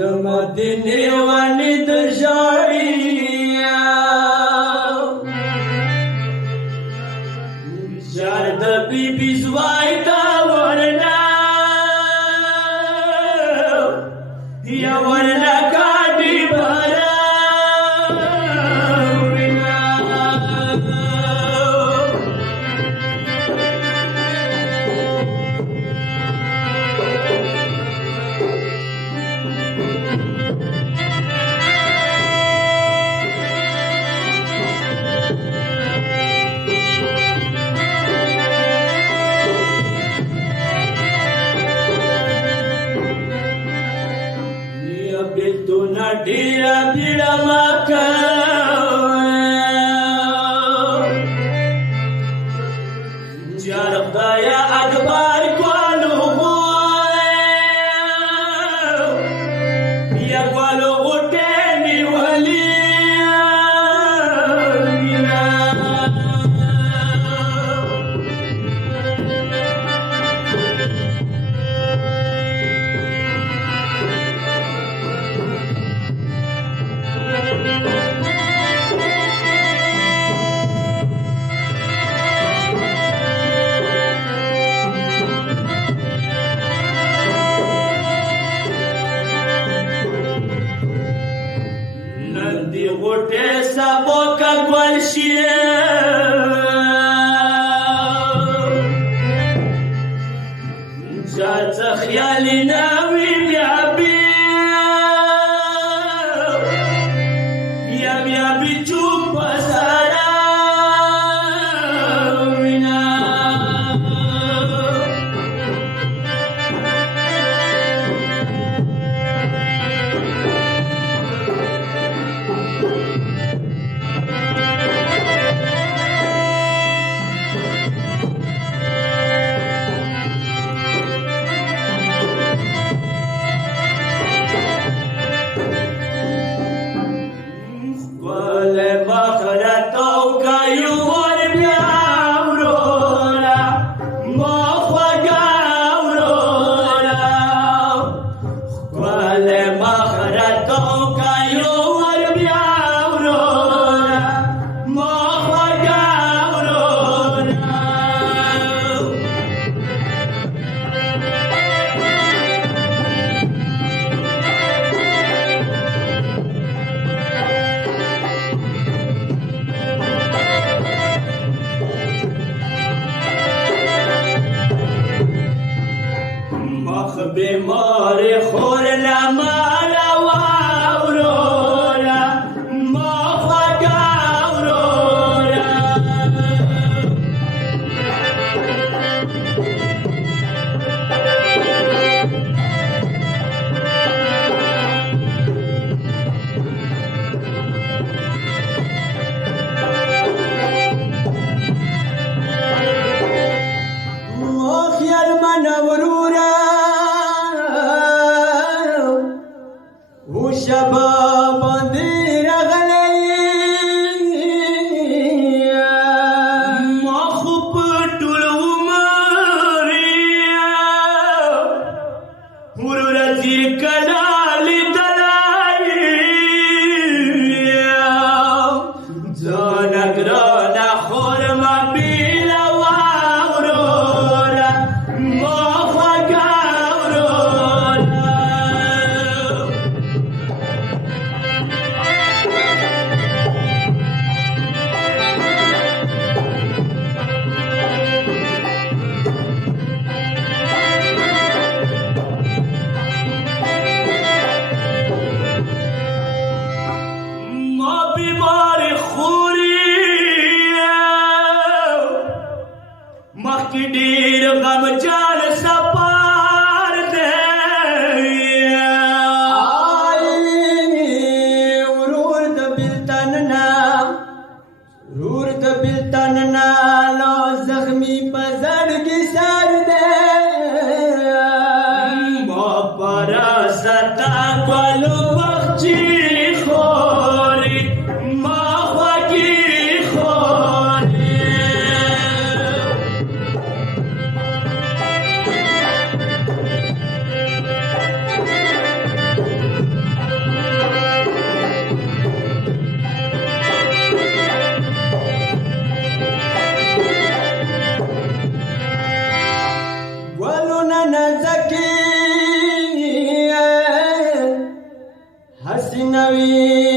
د مدینې ونې د ژړې ژړ د بیبي زوی ته ورنه یا ورنه کاټي بره بیلتونه ډیره بیړه مه کوه جار خدایه اکبر ګلو یا ګلو غوټې نیولې نندي غوټې سبو کا ګل شي جار څه خیال نه وي بیا بیا بي چوپ سره وینا بیمار خور لمالا واورورا ما خوگا اورورا خیال من اورورا شبا باندې راغلی ما خو په ټول عمر وروره تېر کړه لیدلی ځانه ګرانه خور ما بېله واوروره ما خوږه مخکې ډېر غمجن سفر دی ورور د بېلتن نه لا زخمي په زړګي سر دی ما پرسته ګلو بخچي خوري ما خوږې خوري वैष्णवी